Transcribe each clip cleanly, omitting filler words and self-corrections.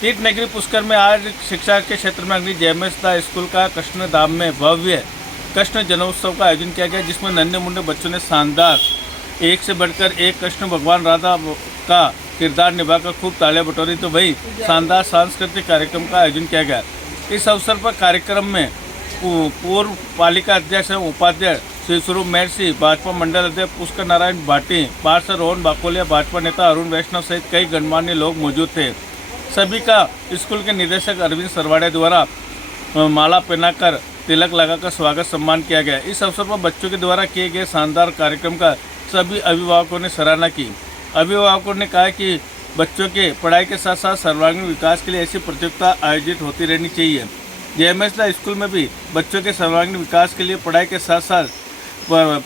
तीर्थनगरी पुष्कर में आज शिक्षा के क्षेत्र में अग्नि जेएमएस स्कूल का कृष्णधाम में भव्य कृष्ण जन्मोत्सव का आयोजन किया गया, जिसमें नन्हे मुंडे बच्चों ने शानदार एक से बढ़कर एक कृष्ण भगवान राधा का किरदार निभाकर खूब तालियां बटोरी। तो वही शानदार सांस्कृतिक कार्यक्रम का आयोजन किया गया। इस अवसर पर कार्यक्रम में पूर्व पालिका अध्यक्ष एवं उपाध्यक्ष श्री स्वरूप महर्षि, भाजपा मंडल अध्यक्ष पुष्कर नारायण भाटी, पार्षद रोहन बाकोलिया, भाजपा नेता अरुण वैष्णव सहित कई गणमान्य लोग मौजूद थे। सभी का स्कूल के निदेशक अरविंद सरवाड़े द्वारा माला पहनाकर तिलक लगाकर स्वागत सम्मान किया गया। इस अवसर पर बच्चों के द्वारा किए गए शानदार कार्यक्रम का सभी अभिभावकों ने सराहना की। अभिभावकों ने कहा कि बच्चों के पढ़ाई के साथ साथ सर्वांगीण विकास के लिए ऐसी प्रतियोगिता आयोजित होती रहनी चाहिए। जेएमएस स्कूल में भी बच्चों के सर्वांगीण विकास के लिए पढ़ाई के साथ साथ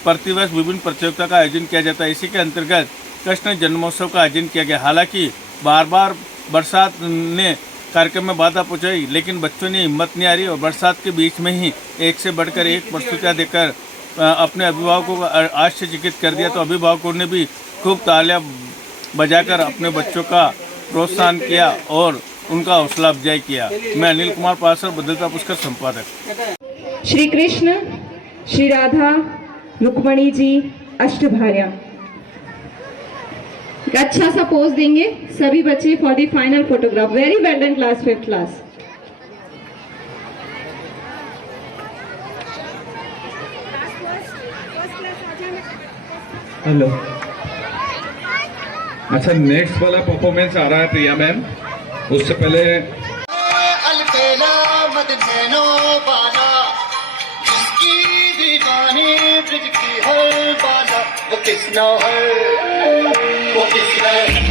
प्रतिवर्ष विभिन्न प्रतियोगिता का आयोजन किया जाता है। इसी के अंतर्गत कृष्ण जन्मोत्सव का आयोजन किया गया। हालांकि बार बार बरसात ने कार्यक्रम में बाधा पहुंचाई, लेकिन बच्चों ने हिम्मत नहीं हारी और बरसात के बीच में ही एक से बढ़कर एक प्रस्तुतियाँ देकर अपने अभिभावकों को आश्चर्यचकित कर दिया। तो अभिभावकों ने भी खूब तालियां बजाकर अपने बच्चों का प्रोत्साहन किया और उनका हौसला अफजाई किया। मैं अनिल कुमार पासर, बदलता पुष्कर संपादक। श्री कृष्ण, श्री राधा, रुक्मणी जी अष्टभार्या। एक अच्छा सा पोज देंगे सभी बच्चे for the final photograph. Very well done class 5th class. Hello. अच्छा, नेक्स्ट वाला परफॉर्मेंस आ रहा है प्रिया मैम। उससे पहले अलबेला मदनैनो बाला, जिसकी दीवानी ब्रिज की हर बाला, वो किसना है, वो किसना है।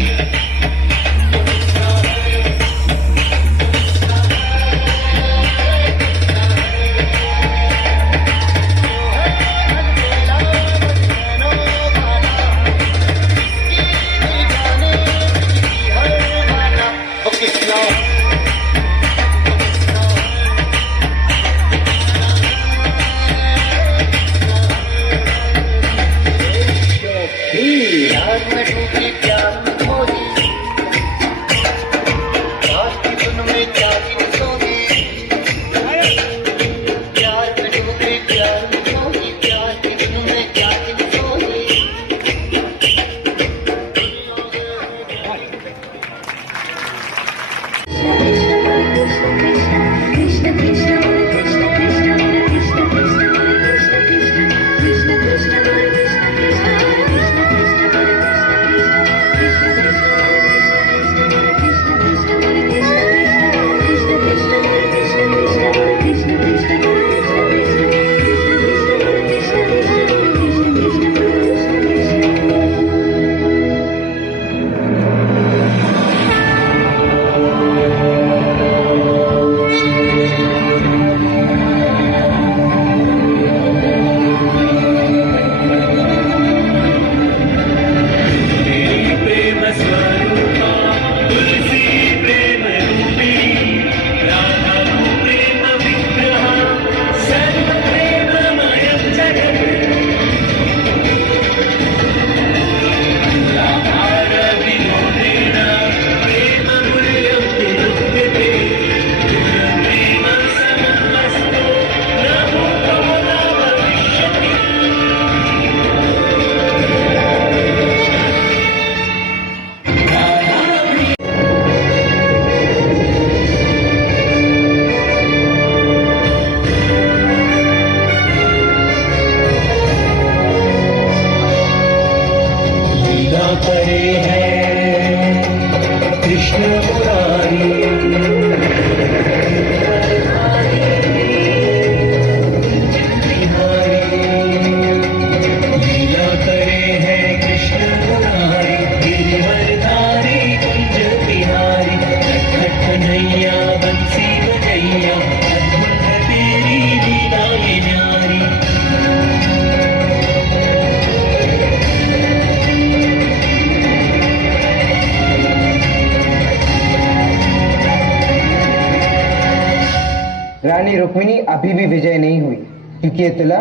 रानी रुक्मिणी अभी भी विजय नहीं हुई, क्योंकि ये तिला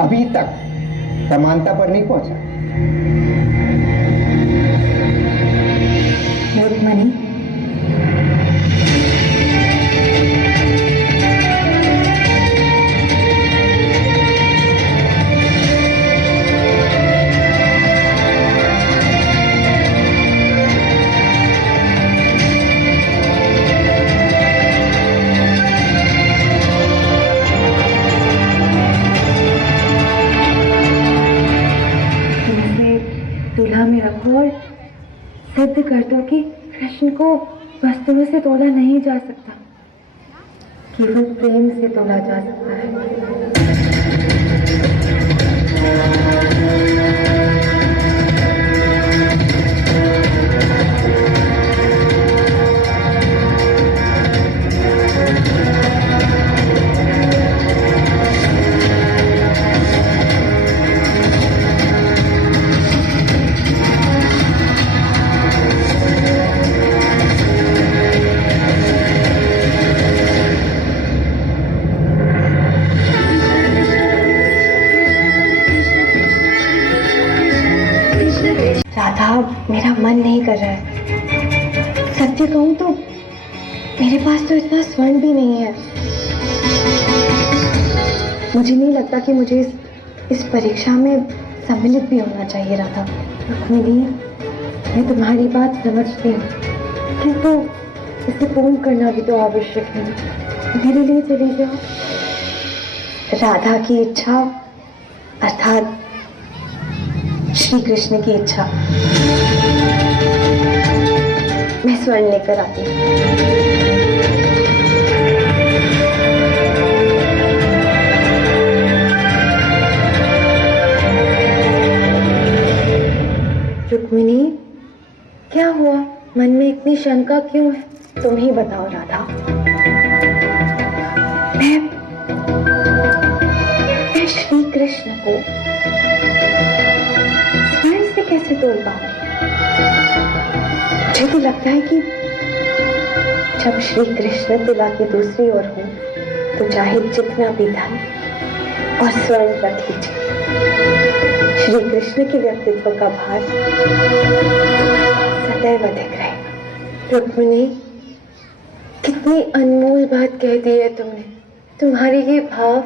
अभी तक समानता पर नहीं पहुंचा। रुक्मिणी, कर दो कि कृष्ण को वस्त्रों से तोला नहीं जा सकता, केवल प्रेम से तोला जा सकता है। राधा, मेरा मन नहीं कर रहा है। सत्य कहूं तो मेरे पास तो इतना स्वर्ण भी नहीं है। मुझे नहीं लगता कि मुझे इस परीक्षा में सम्मिलित भी होना चाहिए। राधा, रुक्मिणी, मैं तुम्हारी बात समझती हूँ, किंतु इसे पूर्ण करना भी तो आवश्यक है। मेरे लिए चली जाओ। राधा की इच्छा अर्थात श्री कृष्ण की इच्छा। मैं स्वर्ण लेकर आती हूँ। रुक्मिणी, क्या हुआ? मन में इतनी शंका क्यों है? तुम ही बताओ राधा। मैं श्री कृष्ण को स्वर्ण से कैसे तोल पाऊं? मुझे तो लगता है कि जब श्री कृष्ण तुला की दूसरी ओर हो तो चाहे जितना भी धन और स्वर्ण रख लीजिए, श्री कृष्ण के व्यक्तित्व का भार सदैव अधिक रहेगा। रुक्मिणी, कितनी अनमोल बात कह दी है तुमने। तुम्हारे ये भाव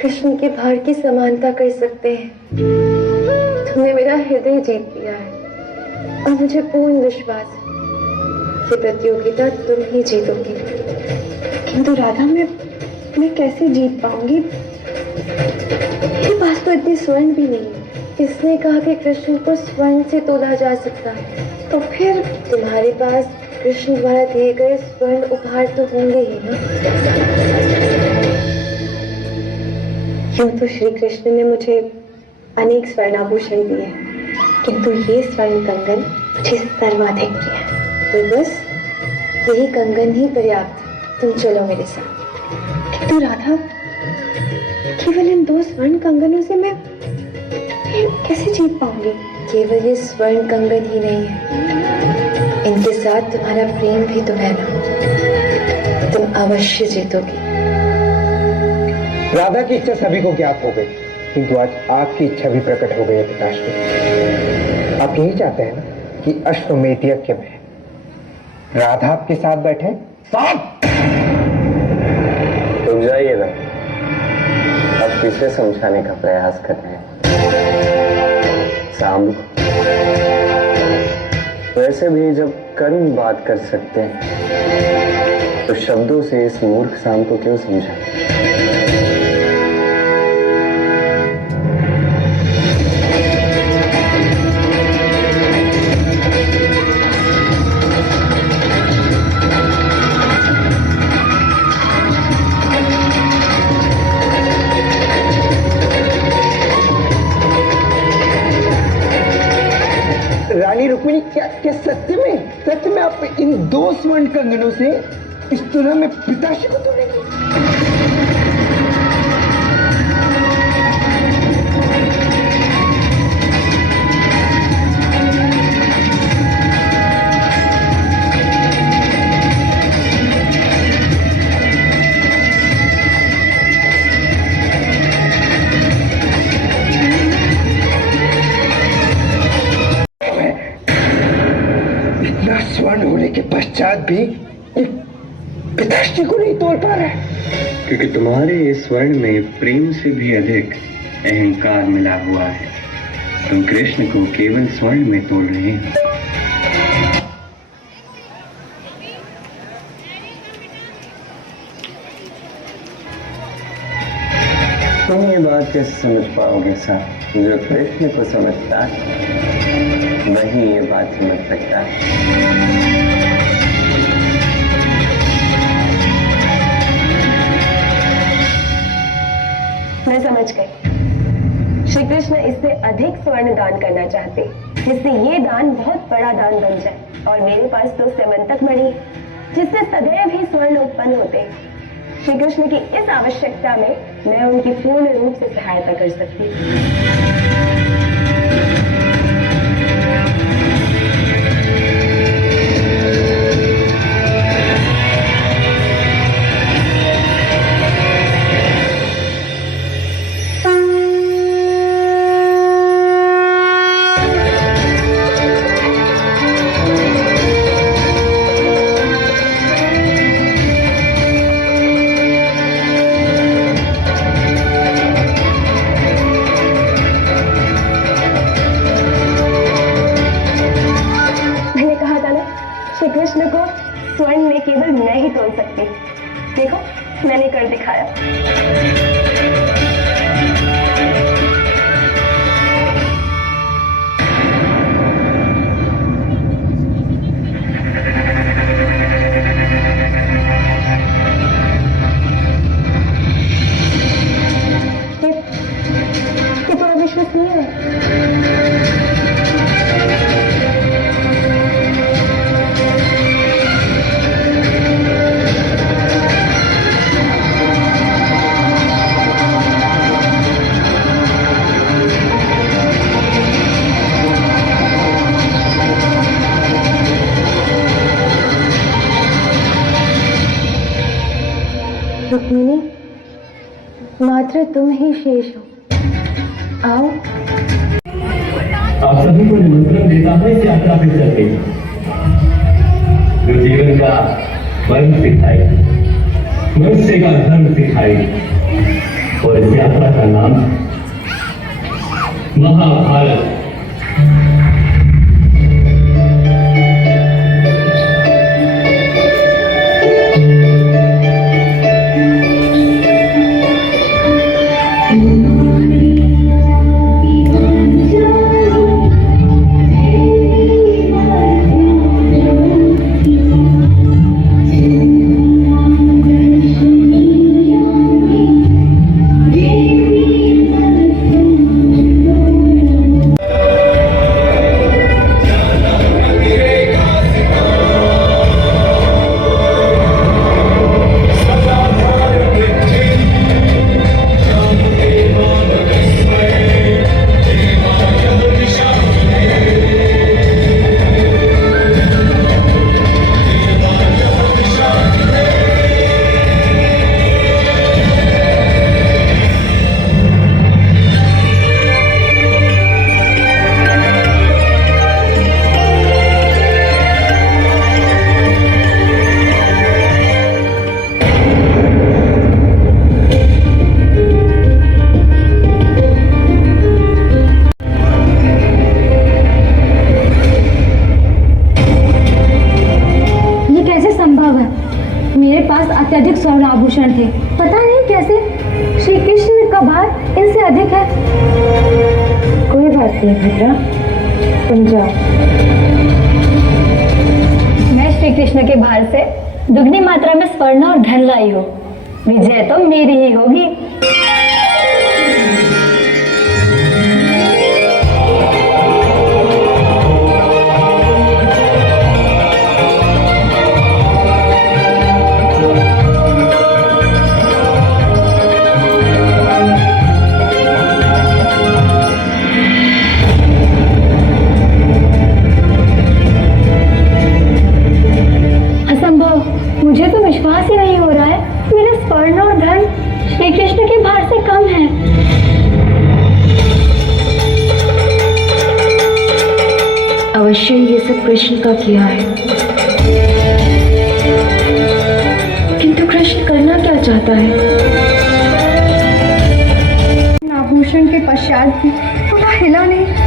कृष्ण के भार की समानता कर सकते हैं। तुमने मेरा हृदय जीत लिया है और मुझे पूर्ण विश्वास है कि प्रतियोगिता तुम ही जीतोगी। किंतु राधा, मैं कैसे जीत पाऊंगी? मेरे पास तो इतनी स्वर्ण भी नहीं है। इसने कहा कि कृष्ण को स्वर्ण से तोला जा सकता है, तो फिर तुम्हारे पास कृष्ण द्वारा दिए गए स्वर्ण उपहार तो होंगे ही ना। यूं तो श्री कृष्ण ने मुझे अनेक स्वर्णाभूषण दिए हैं, किंतु ये स्वर्ण कंगन मुझे सर्वाधिक प्रिय है। तो बस यही कंगन ही पर्याप्त है। तुम चलो मेरे साथ। किंतु राधा, केवल इन 2 स्वर्ण कंगनों से मैं कैसे जीत पाऊंगी? केवल ये स्वर्ण कंगन ही नहीं है, इनके साथ तुम्हारा प्रेम भी तो है ना। तुम अवश्य जीतोगी। राधा की इच्छा सभी को ज्ञात हो गई, किंतु आज आपकी इच्छा भी प्रकट हो गई है पिताश्री। आप यही चाहते हैं ना कि अश्वमेध यज्ञ में राधा आपके साथ बैठे? साथ रुक जाइए ना, अब किसे समझाने का प्रयास कर रहे हैं? सांब, वैसे भी जब कर्म बात कर सकते हैं तो शब्दों से इस मूर्ख सांब को क्यों समझाएं? रानी रुक्मिणी, क्या सत्य में आप इन 2 स्वर्ण कंगनों से इस तुला में पिताश्री को तोड़ेंगे? इतना स्वर्ण होने के पश्चात भी पिताश्री को नहीं तोड़ पा रहा है। क्योंकि तुम्हारे इस स्वर्ण में प्रेम से भी अधिक अहंकार मिला हुआ है। तुम कृष्ण को केवल स्वर्ण में तोड़ रहे हो। तुम ये बात कैसे समझ पाओगे साहब, जो कृष्ण को समझता है? वही ये बात समझ सकता है। मैं समझ गई। श्री कृष्ण इससे अधिक स्वर्ण दान करना चाहते, जिससे ये दान बहुत बड़ा दान बन जाए। और मेरे पास तो सेमंतक मणि है, जिससे सदैव ही स्वर्ण उत्पन्न होते हैं। श्री कृष्ण की इस आवश्यकता में मैं उनकी पूर्ण रूप से सहायता कर सकती हूँ। श्री कृष्ण को स्वर्ण में केवल मैं ही तोल सकती। देखो, मैंने कर दिखाया। ये थोड़ा विश्वसनीय है। रुक्मिणी, मात्र तुम ही शेष हो। आओ। आप सभी को निमंत्रण देता हूं इस यात्रा पे चलते जो जीवन का मर्म सिखाई, मनुष्य का धर्म सिखाई। और इस यात्रा का नाम महाभारत। मेरे पास अत्यधिक स्वर्ण आभूषण थे, पता नहीं कैसे श्री कृष्ण का भार इनसे अधिक है। कोई बात नहीं भद्रा, तुम जाओ। मैं श्री कृष्ण के भार से दुगनी मात्रा में स्वर्ण और धन लाई हूँ। विजय तो मेरी ही होगी। मुझे तो विश्वास ही नहीं हो रहा है, मेरे स्वर्ण और धन श्री कृष्ण के भार से कम है। अवश्य ये सब कृष्ण का किया है, किंतु कृष्ण करना क्या चाहता है? आभूषण के पश्चात भी थोड़ा हिला नहीं।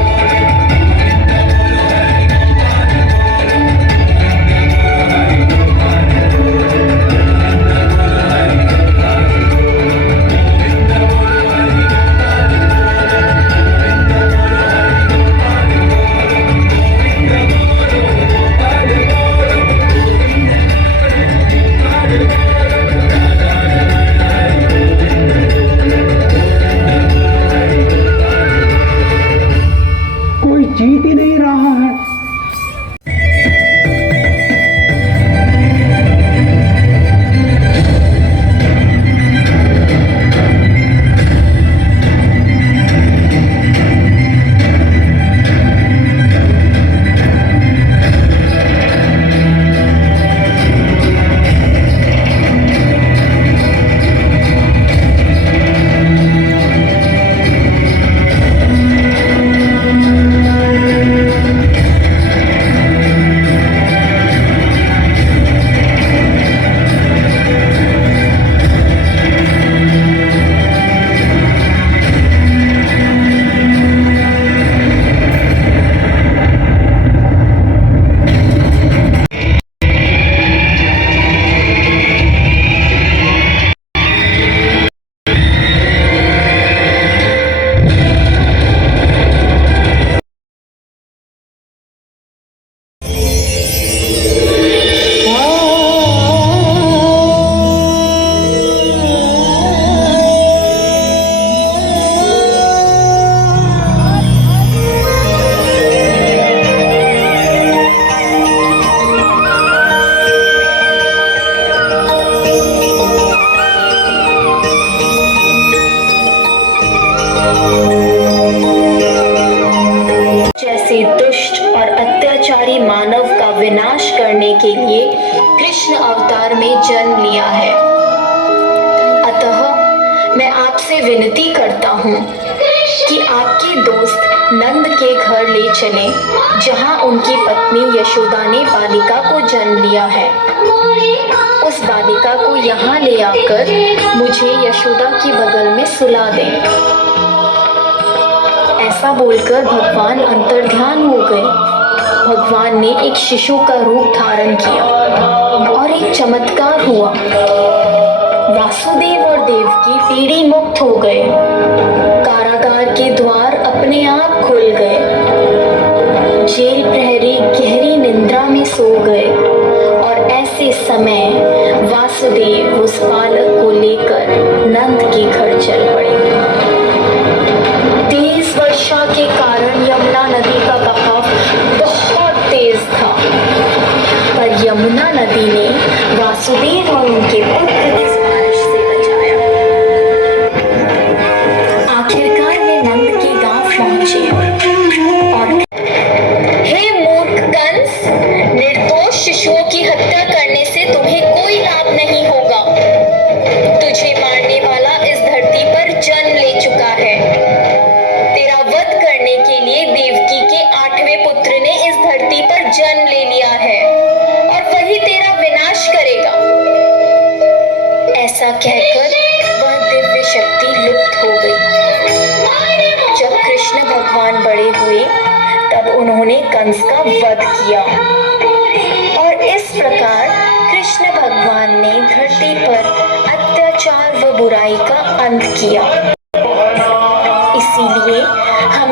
कृष्ण अवतार में जन्म लिया है। अतः मैं आपसे विनती करता हूँ कि आपके दोस्त नंद के घर ले चलें, जहाँ उनकी पत्नी यशोदा ने बालिका को जन्म लिया है। उस बालिका को यहाँ ले आकर मुझे यशोदा की बगल में सुला दें। ऐसा बोलकर भगवान अंतर्ध्यान हो गए। भगवान ने एक शिशु का रूप धारण किया और एक चमत्कार हुआ। वासुदेव और देवकी पीड़ी मुक्त हो गए। कारागार के द्वार अपने आप खुल गए। जेल प्रहरी गहरी निद्रा में सो गए और ऐसे समय वासुदेव उस बालक को लेकर नंद के घर चल पड़े। तेज वर्षा के कारण यमुना नदी का बहाव बहुत तेज था, पर यमुना नदी ने वासुदेव और उनके पुत्र के बारिश से बचाया। आखिरकार वे नंद के गांव पहुंचे और हे मूर्ख कंस, निर्दोष शिशुओं की हत्या करने से तुम्हें कोई लाभ नहीं होगा। तुझे मारने वाला इस धरती पर जन्म ले चुका है। तेरा वध करने के लिए देवकी के 8वें पुत्र ने इस धरती पर जन्म ले लिया है और वही तेरा विनाश करेगा। ऐसा कहकर वह दिव्य शक्ति लुप्त हो गई। जब कृष्ण भगवान बड़े हुए तब उन्होंने कंस का वध किया और इस प्रकार कृष्ण भगवान ने धरती पर अत्याचार व बुराई का अंत किया। इसीलिए हम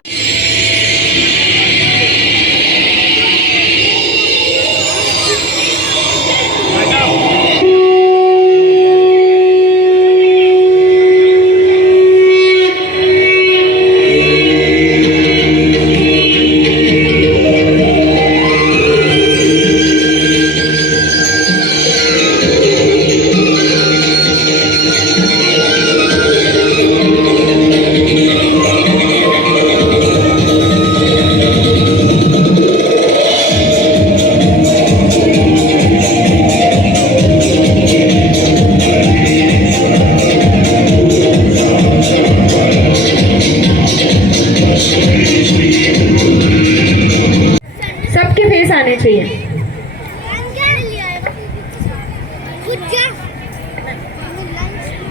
सबके फेस आने चाहिए।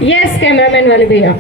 यस कैमरामैन वाले भैया।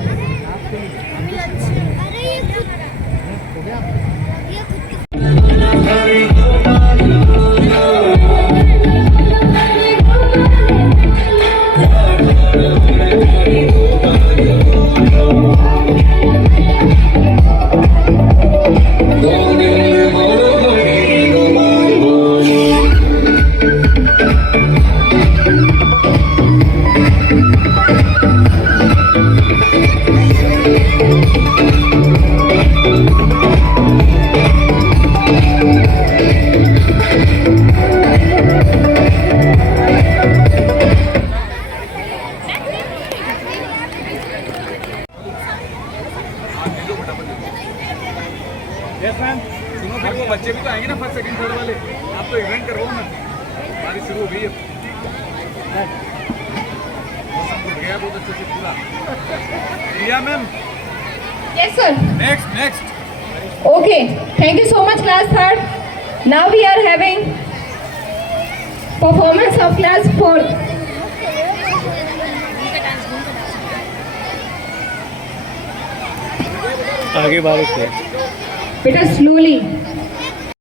सुनो, फिर वो बच्चे भी तो आएंगे ना, फर्स्ट सेकंड थर्ड वाले। आप तो इवेंट करवाओ ना, बारिश शुरू हो गई है। मौसम खुल गया बहुत अच्छे से पूरा। Priya ma'am, yes sir. Next. Okay, thank you so much class third. Now we are having performance of class 4th. आगे बारिश है। बेटा slowly.